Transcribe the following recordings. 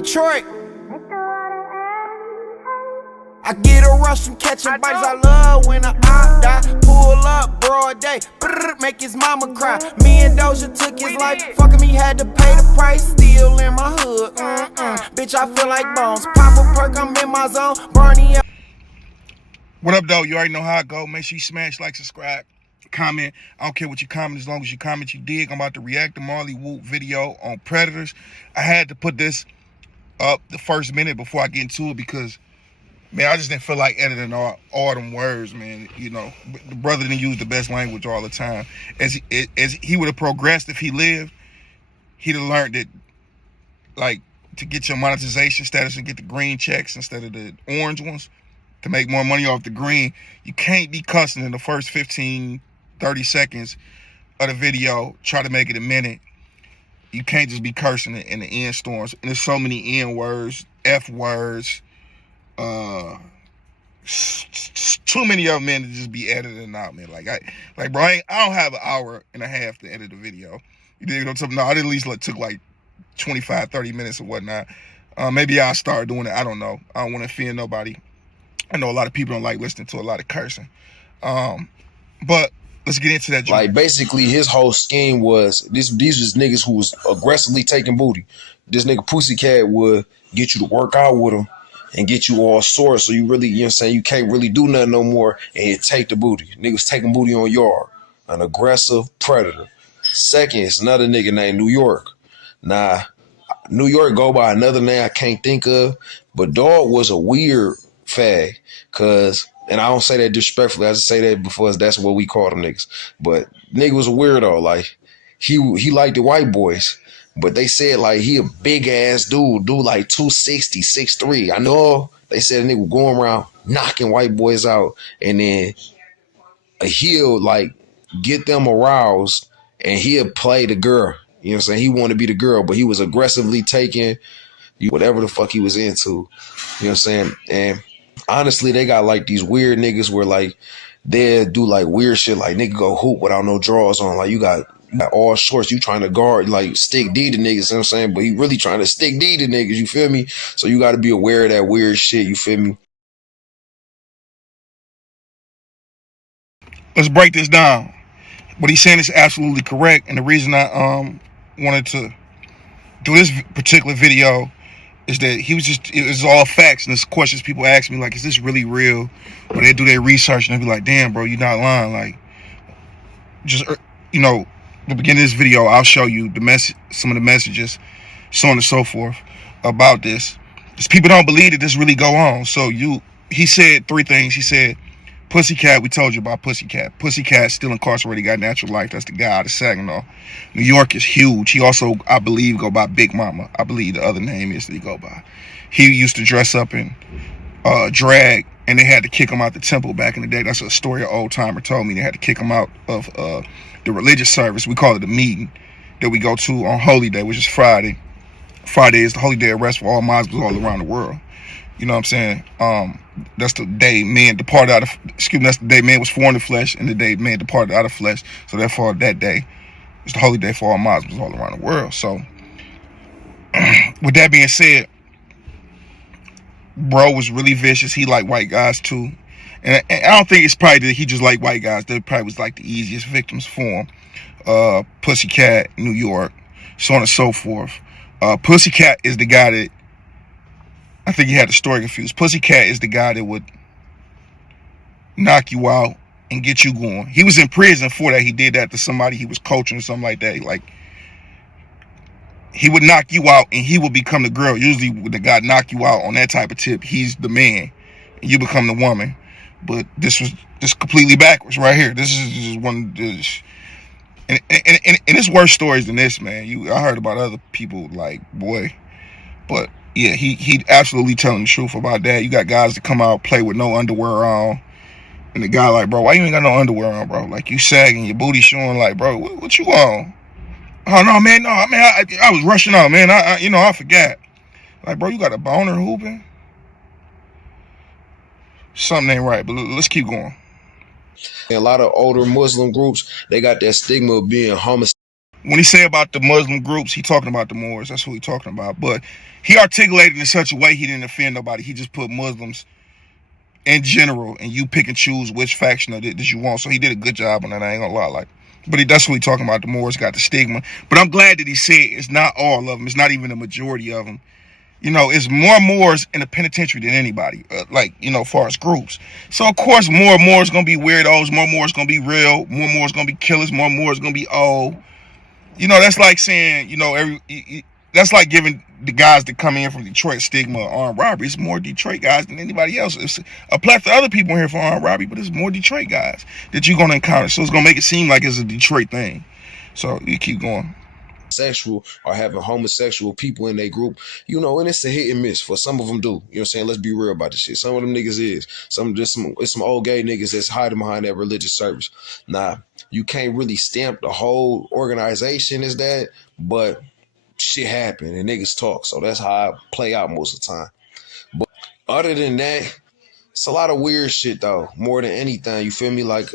Detroit. I get a rush from catching bites. I love when I die. Pull up, broad day, make his mama cry. Me and Doja took his life. Fucking me, had to pay the price. Still in my hood. Bitch, I feel like bones. Pop a perk, I'm in my zone. Bernie up. What up, though? You already know how I go. Make sure you smash, like, subscribe, comment. I don't care what you comment, as long as you comment, you dig. I'm about to react to Marley Whoops video on Predators. I had to put this up the first minute before I get into it because, man, I just didn't feel like editing all them words, man. You know, the brother didn't use the best language all the time. As he would have progressed if he lived, he'd have learned that, like, to get your monetization status and get the green checks instead of the orange ones, to make more money off the green, you can't be cussing in the first 15, 30 seconds of the video, try to make it a minute. You can't just be cursing it in the end storms. And there's so many N words, F words, too many of them, man, to just be edited out, man. Like bro, I don't have an hour and a half to edit a video. You dig what I'm talking? No, I at least took like 25, 30 minutes or whatnot. Maybe I'll start doing it. I don't know. I don't want to offend nobody. I know a lot of people don't like listening to a lot of cursing. But let's get into that. Like, basically, his whole scheme was, these was niggas who was aggressively taking booty. This nigga Pussycat would get you to work out with him and get you all sore, so you really, you know what I'm saying, you can't really do nothing no more, and he'd take the booty. Niggas taking booty on yard. An aggressive predator. Second, it's another nigga named New York. Nah, New York go by another name I can't think of, but dog was a weird fag, and I don't say that disrespectfully, I just say that because that's what we call them niggas. But nigga was a weirdo. Like, he liked the white boys, but they said like he a big ass dude like 260, 6'3". I know they said a nigga going around knocking white boys out, and then he'll like get them aroused and he'll play the girl. You know what I'm saying? He wanted to be the girl, but he was aggressively taking whatever the fuck he was into. You know what I'm saying? And honestly, they got like these weird niggas where like they do like weird shit, like nigga go hoop without no drawers on. Like you got all shorts, you trying to guard, like stick D to niggas, you know what I'm saying? But he really trying to stick D to niggas, you feel me? So you got to be aware of that weird shit, you feel me? Let's break this down. What he's saying is absolutely correct, and the reason I wanted to do this particular video is that it was all facts, and there's questions people ask me, like, is this really real? Or they do their research and they be like, damn, bro, you're not lying. Like, just, you know, the beginning of this video, I'll show you some of the messages, so on and so forth, about this. Because people don't believe that this really go on. So he said three things. He said, Pussycat, we told you about Pussycat. Pussycat still incarcerated, got natural life. That's the guy out of Saginaw. New York is huge. He also, I believe, go by Big Mama. I believe the other name is that he go by. He used to dress up in drag, and they had to kick him out the temple back in the day. That's a story an old timer told me. They had to kick him out of the religious service. We call it the meeting that we go to on Holy Day, which is Friday. Friday is the holy day of rest for all Muslims all around the world. You know what I'm saying? That's the day man departed out of, that's the day man was formed in flesh, and the day man departed out of flesh. So therefore, that day is the holy day for all Muslims all around the world. So, with that being said, bro was really vicious. He liked white guys too. And I don't think it's probably that he just liked white guys. That probably was like the easiest victims for him. Pussycat, New York, so on and so forth. Pussycat is the guy that, I think he had the story confused. Pussycat is the guy that would knock you out and get you going. He was in prison for that. He did that to somebody he was coaching or something like that. Like, he would knock you out and he would become the girl. Usually when the guy knock you out on that type of tip, he's the man and you become the woman. But this was just completely backwards right here. This is just one, and it's worse stories than this, man. I heard about other people, like, boy, but yeah, he absolutely telling the truth about that. You got guys that come out, play with no underwear on, and the guy like, bro, why you ain't got no underwear on, bro? Like, you sagging, your booty showing, like, bro, what you on? Oh, no, man, I was rushing out, man. I forgot. Like, bro, you got a boner hooping? Something ain't right, but let's keep going. A lot of older Muslim groups, they got that stigma of being homosexual. When he say about the Muslim groups, he talking about the Moors. That's who he talking about. But he articulated in such a way he didn't offend nobody. He just put Muslims in general, and you pick and choose which faction of it that you want. So he did a good job on that. I ain't gonna lie, like. But that's what he talking about. The Moors got the stigma. But I'm glad that he said it's not all of them. It's not even a majority of them. You know, it's more Moors in the penitentiary than anybody, like, you know, as far as groups. So, of course, more Moors going to be weirdos, more Moors going to be real, more Moors going to be killers, more Moors going to be old. You know, that's like saying, you know, that's like giving the guys that come in from Detroit stigma of armed robbery. It's more Detroit guys than anybody else. It's a plethora of other people here for armed robbery, but it's more Detroit guys that you're going to encounter. So it's going to make it seem like it's a Detroit thing. So you keep going. Sexual or having homosexual people in their group, you know, and it's a hit and miss. For some of them do. You know what I'm saying? Let's be real about this shit. Some of them niggas is. It's some old gay niggas that's hiding behind that religious service. Nah, you can't really stamp the whole organization as that, but shit happen and niggas talk. So that's how I play out most of the time. But other than that, it's a lot of weird shit though. More than anything, you feel me? Like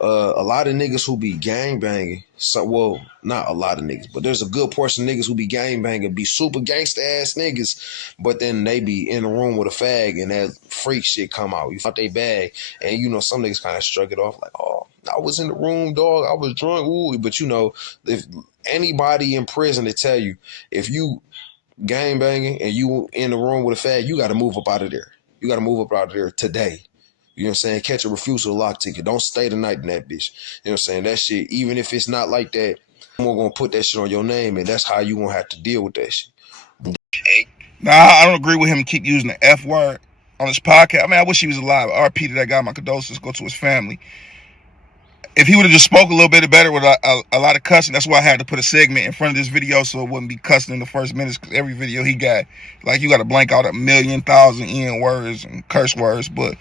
a lot of niggas who be gang banging. So, well, not a lot of niggas, but there's a good portion of niggas who be gang banging, be super gangsta ass niggas, but then they be in the room with a fag and that freak shit come out. You fuck they bag, and you know some niggas kind of shrug it off like, oh, I was in the room, dog. I was drunk, ooh. But you know, if anybody in prison to tell you, if you gang banging and you in the room with a fag, you got to move up out of there. You got to move up out of there today. You know what I'm saying? Catch a refusal lock ticket. Don't stay the night in that bitch. You know what I'm saying? That shit, even if it's not like that, someone gonna put that shit on your name, and that's how you gonna have to deal with that shit. Nah, I don't agree with him. Keep using the F word on his podcast. I mean, I wish he was alive. RP to that guy. My condolences go to his family. If he would have just spoke a little bit better with a lot of cussing, that's why I had to put a segment in front of this video so it wouldn't be cussing in the first minutes. Because every video he got, like, you got to blank out 1,000,000 N words and curse words. But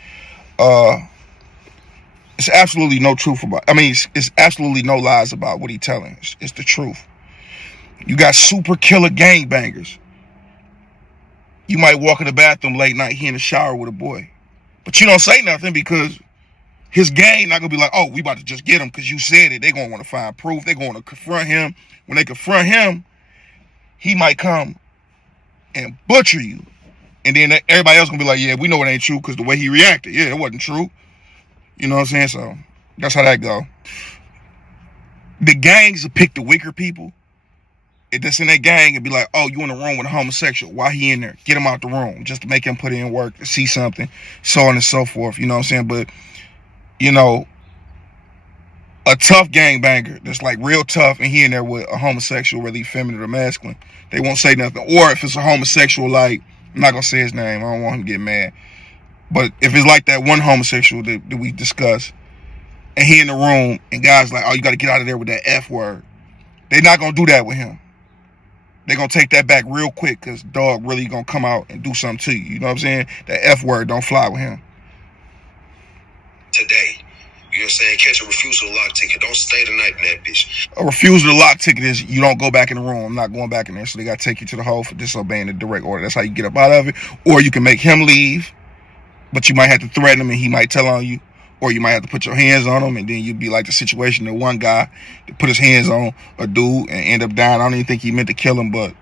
it's absolutely no truth about. I mean, it's absolutely no lies about what he's telling. It's the truth. You got super killer gangbangers. You might walk in the bathroom late night, he in the shower with a boy, but you don't say nothing because his gang not gonna be like, oh, we about to just get him because you said it. They gonna want to find proof. They gonna confront him. When they confront him, he might come and butcher you, and then everybody else gonna be like, yeah, we know it ain't true because the way he reacted, yeah, it wasn't true. You know what I'm saying? So that's how that go. The gangs will pick the weaker people. If that's in that gang and be like, oh, you in the room with a homosexual, why he in there? Get him out the room just to make him put in work, to see something, so on and so forth. You know what I'm saying? But, you know, a tough gangbanger that's like real tough and he in there with a homosexual, whether he's feminine or masculine, they won't say nothing. Or if it's a homosexual, like, I'm not going to say his name. I don't want him to get mad. But if it's like that one homosexual that we discussed and he in the room and guys like, oh, you got to get out of there with that F word, they not going to do that with him. They're going to take that back real quick because dog really going to come out and do something to you. You know what I'm saying? That F word don't fly with him. Today, you know what I'm saying? Catch a refusal lock ticket. Don't stay the night in that bitch. A refusal to lock ticket is you don't go back in the room. I'm not going back in there. So they got to take you to the hole for disobeying the direct order. That's how you get up out of it. Or you can make him leave, but you might have to threaten him and he might tell on you. Or you might have to put your hands on him, and then you'd be like the situation that one guy that put his hands on a dude and end up dying. I don't even think he meant to kill him, but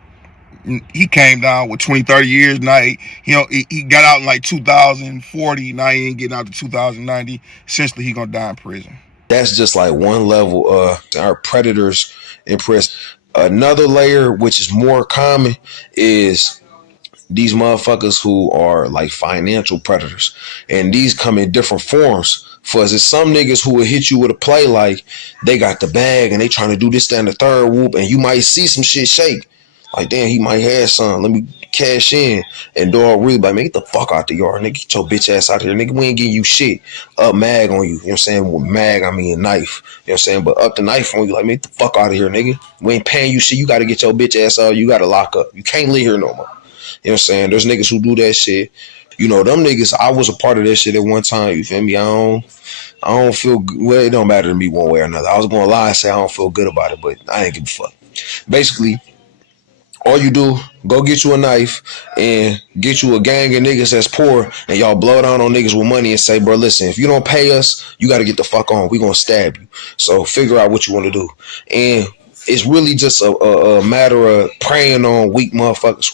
he came down with 20, 30 years. Now he got out in like 2040. Now he ain't getting out to 2090. Essentially, he gonna die in prison. That's just like one level. Our predators in prison. Another layer, which is more common, is these motherfuckers who are like financial predators, and these come in different forms. For us, it's some niggas who will hit you with a play like they got the bag and they trying to do this, that, and the third whoop, and you might see some shit shake. Like, damn, he might have some. Let me cash in. And dog really like, man, get the fuck out the yard, nigga. Get your bitch ass out here, nigga. We ain't getting you shit. Up mag on you. You know what I'm saying? With mag, I mean a knife. You know what I'm saying? But up the knife on you, like, man, get the fuck out of here, nigga. We ain't paying you shit. You got to get your bitch ass out. You got to lock up. You can't live here no more. You know what I'm saying? There's niggas who do that shit. You know, them niggas, I was a part of that shit at one time. You feel me? I don't feel good. Well, it don't matter to me one way or another. I was going to lie and say I don't feel good about it, but I ain't give a fuck. Basically, all you do, go get you a knife and get you a gang of niggas that's poor, and y'all blow down on niggas with money and say, bro, listen, if you don't pay us, you got to get the fuck on. We going to stab you. So figure out what you want to do. And it's really just a matter of preying on weak motherfuckers.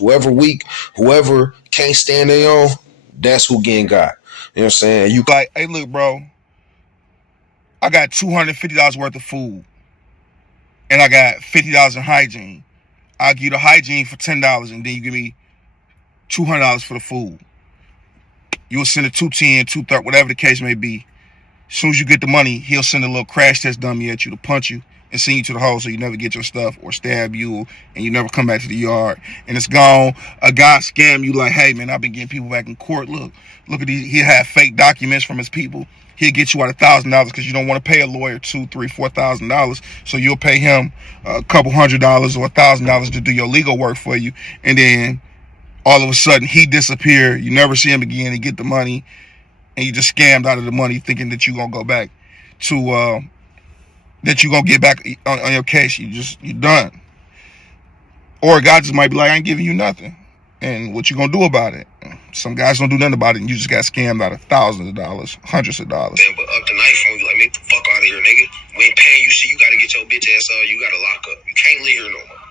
Whoever can't stand their own, that's who getting got. You know what I'm saying? You like, hey, look, bro, I got $250 worth of food, and I got $50 in hygiene. I'll give you the hygiene for $10, and then you give me $200 for the food. You'll send a 210, 230, whatever the case may be. As soon as you get the money, he'll send a little crash test dummy at you to punch you and send you to the hole so you never get your stuff, or stab you and you never come back to the yard. And it's gone. A guy scam you like, hey, man, I've been getting people back in court. Look at these. He'll have fake documents from his people. He'll get you out $1,000 because you don't want to pay a lawyer $2,000, $3,000, $4,000. So you'll pay him a couple $100 or $1,000 to do your legal work for you. And then all of a sudden he disappear. You never see him again. He get the money, and you just scammed out of the money, thinking that you're gonna go back to that you're gonna get back on your case. You're done. Or a guy just might be like, I ain't giving you nothing. And what you gonna do about it? Some guys don't do nothing about it, and you just got scammed out of $thousands of dollars, hundreds of dollars. But up the knife on you, like, make the fuck out of here, nigga. We ain't paying you shit. You gotta get your bitch ass out. You gotta lock up. You can't live here no more.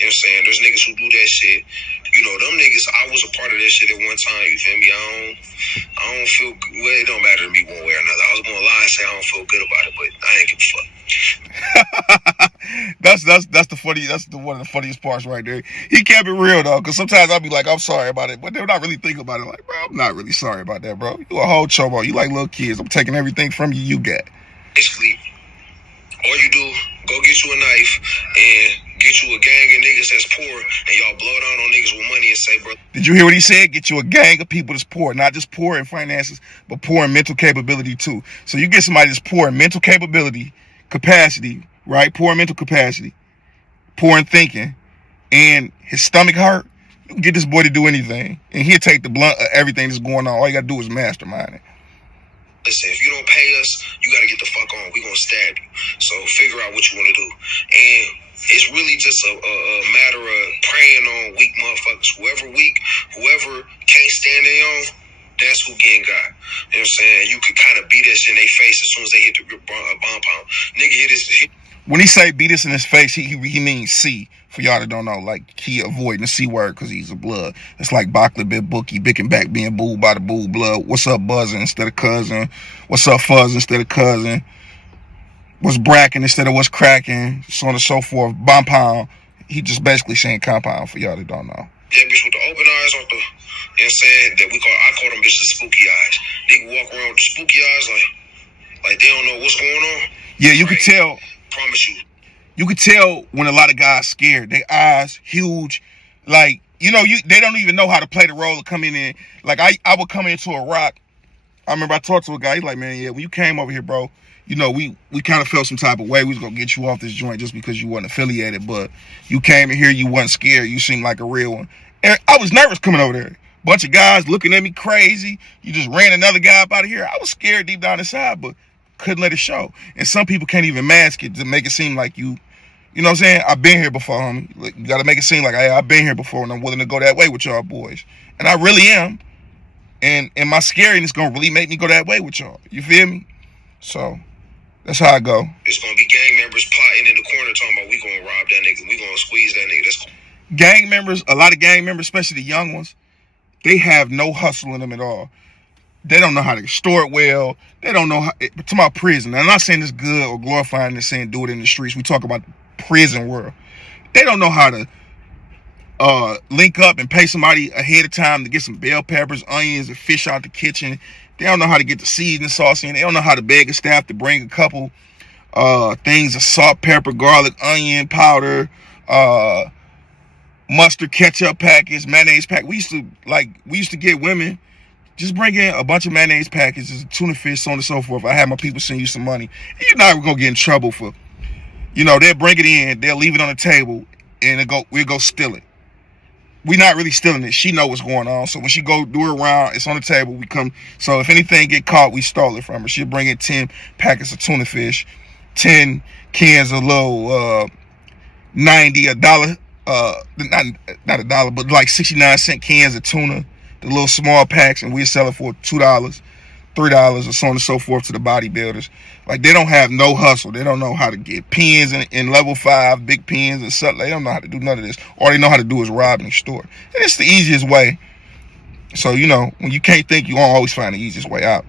You know what I'm saying? There's niggas who do that shit. You know, them niggas, I was a part of that shit at one time. You feel me? I don't feel, well, it don't matter to me one way or another. I was gonna lie and say I don't feel good about it, but I ain't give a fuck. That's one of the funniest parts right there. He kept it real though, because sometimes I'll be like, I'm sorry about it, but they're not really thinking about it. Like, bro, I'm not really sorry about that, bro. You a whole chobo. You like little kids. I'm taking everything from you got. Basically, all you do, go get you a knife and get you a gang of niggas that's poor, and y'all blow down on niggas with money and say, bro. Did you hear what he said? Get you a gang of people that's poor, not just poor in finances, but poor in mental capability too. So you get somebody that's poor in mental capability, capacity, right? Poor in mental capacity, poor in thinking, and his stomach hurt. You can get this boy to do anything, and he'll take the blunt of everything that's going on. All you gotta do is mastermind it. Listen, if you don't pay us, you gotta get the fuck on. We gonna stab you. So figure out what you wanna do. And it's really just a matter of preying on weak motherfuckers. Whoever can't stand their own, that's who getting got. You know what I'm saying? You could kind of beat that shit in their face as soon as they hit the bomb pound. Nigga hit this. When he say beat us in his face, he means C. For y'all that don't know, like he avoiding the C word because he's a blood. It's like Backley bit bookie, bick and back being booed by the boo blood. What's up, buzzing instead of cousin? What's up, fuzz instead of cousin? What's bracking instead of what's cracking? So on and so forth. Bomb pound. He just basically saying compound for y'all that don't know. That bitch with the open eyes on the, you know what I'm saying? That I call them bitches spooky eyes. They can walk around with the spooky eyes like they don't know what's going on. Yeah, you could tell. Promise you. You could tell when a lot of guys scared. Their eyes huge, like they don't even know how to play the role of coming in. Like I would come into a rock. I remember I talked to a guy. He's like, man, yeah, when you came over here, bro, we kind of felt some type of way. We was gonna get you off this joint just because you wasn't affiliated, but you came in here, you wasn't scared. You seemed like a real one. And I was nervous coming over there. Bunch of guys looking at me crazy. You just ran another guy up out of here. I was scared deep down inside, but couldn't let it show. And some people can't even mask it to make it seem like you know what I'm saying? I've been here before, homie. Like, you gotta make it seem like, hey, I've been here before and I'm willing to go that way with y'all boys. And I really am. And my scariness gonna really make me go that way with y'all. You feel me? So that's how I go. It's gonna be gang members plotting in the corner talking about we gonna rob that nigga, we gonna squeeze that nigga. That's gang members, a lot of gang members, especially the young ones, they have no hustle in them at all. They don't know how to extort well. They don't know how to my prison. I'm not saying it's good or glorifying this, saying do it in the streets. We talk about the prison world. They don't know how to link up and pay somebody ahead of time to get some bell peppers, onions, and fish out the kitchen. They don't know how to get the seasoning sauce in. They don't know how to beg a staff to bring a couple things of salt, pepper, garlic, onion powder, mustard, ketchup packets, mayonnaise pack. We used to get women. Just bring in a bunch of mayonnaise packages, tuna fish, so on and so forth. I have my people send you some money. You're not going to get in trouble for, they'll bring it in, they'll leave it on the table, and we'll go steal it. We're not really stealing it. She know what's going on. So when she go do it around, it's on the table. We come. So if anything get caught, we stole it from her. She'll bring in 10 packets of tuna fish, 10 cans of little $90, $1, not $1, but like 69-cent cans of tuna. The little small packs, and we sell it for $2. Throw $3 or so on and so forth to the bodybuilders. Like, they don't have no hustle. They don't know how to get pins in level 5, big pins and stuff. They don't know how to do none of this. All they know how to do is rob and extort. And it's the easiest way. So, you know, when you can't think, you always find the easiest way out.